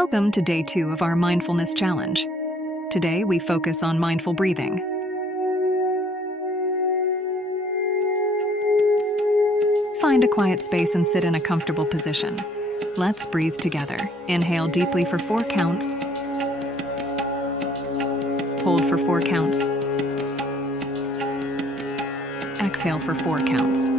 Welcome to day 2 of our Mindfulness Challenge. Today we focus on mindful breathing. Find a quiet space and sit in a comfortable position. Let's breathe together. Inhale deeply for 4 counts. Hold for 4 counts. Exhale for 4 counts.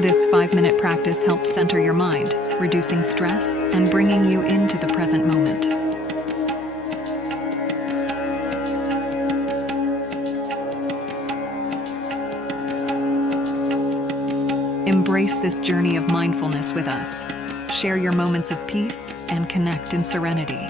This 5-minute practice helps center your mind, reducing stress and bringing you into the present moment. Embrace this journey of mindfulness with us. Share your moments of peace and connect in serenity.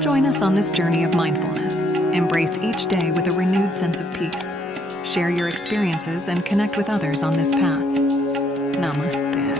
Join us on this journey of mindfulness. Embrace each day with a renewed sense of peace. Share your experiences and connect with others on this path. Namaste.